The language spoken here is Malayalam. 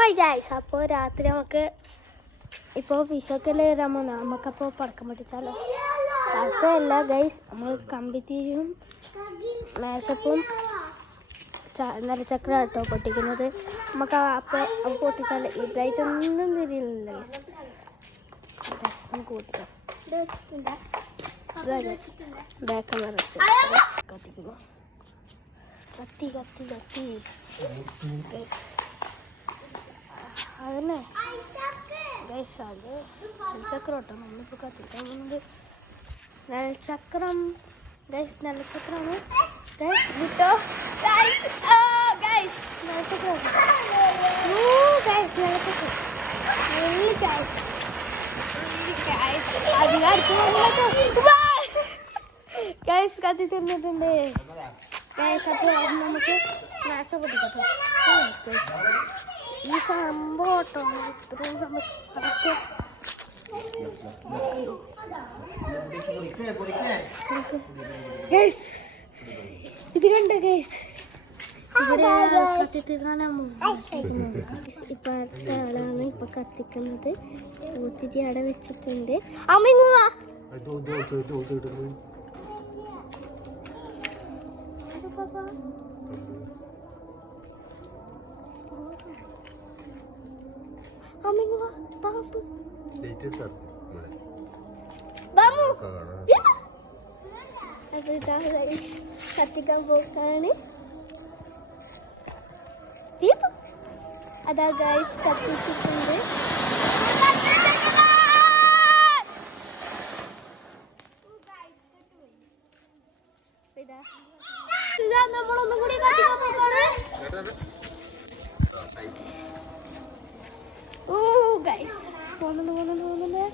മൈ ഗൈസ്, അപ്പോൾ രാത്രി നമുക്ക് ഇപ്പോൾ ഫിഷൊക്കെ വരാൻ പോകുന്ന നമുക്കപ്പോൾ പടക്കം പൊട്ടിച്ചാലോ? പടക്കമല്ല ഗൈസ്, നമ്മൾ കമ്പിത്തിരിയും മേശപ്പും നിലച്ചക്ര കേട്ടോ പൊട്ടിക്കുന്നത്. നമുക്ക് അപ്പോൾ പൊട്ടിച്ചാൽ ഇതായിട്ട് ഒന്നും തിരിയില്ല ഗൈസ്. കൂട്ടിക്കോ ബാക്ക് കത്തിക്കുന്നു. കത്തി കത്തി കത്തി അതന്നെ ഗൈസ്, അത് നെൽച്ചക്രം കേട്ടോ. നമ്മളിപ്പോൾ കത്തിക്കാൻ പോകുന്നത് നെൽച്ചക്രം ഗൈസ്. നെൽച്ചക്രമാണ് ഗൈസ്. കിട്ടോ ഗൈസ്? ഗൈസ് നെൽച്ചക്രം ഗൈസ്, നെൽച്ചക്രം ഗൈസ് കത്തി തിന്നിട്ടുണ്ട് ഗൈസ്. അപ്പോൾ നമുക്ക് നാശം പൊട്ടിക്കട്ടോ ഈ സംഭവം കേട്ടോ. ഇത്രയും സംഭവം അതൊക്കെ ഗൈസ് ഇത് കണ്ട ഗൈസ്. ഇപ്പൊ അടുത്ത ആളാണ് ഇപ്പൊ കത്തിക്കുന്നത്. ഒത്തിരി അവിടെ വെച്ചിട്ടുണ്ട്. അമ്മിങ്ങുവാ കത്തിക്കാൻ പോക്കാണ്. അതാ ഗൈസ് കത്തിച്ചിട്ടുണ്ട്. ഇതാ നമ്മളൊന്നും കൂടി കത്തിക്കാൻ പോക്കാണ്. ഓ ഗൈസ് പോകുന്നുണ്ട്.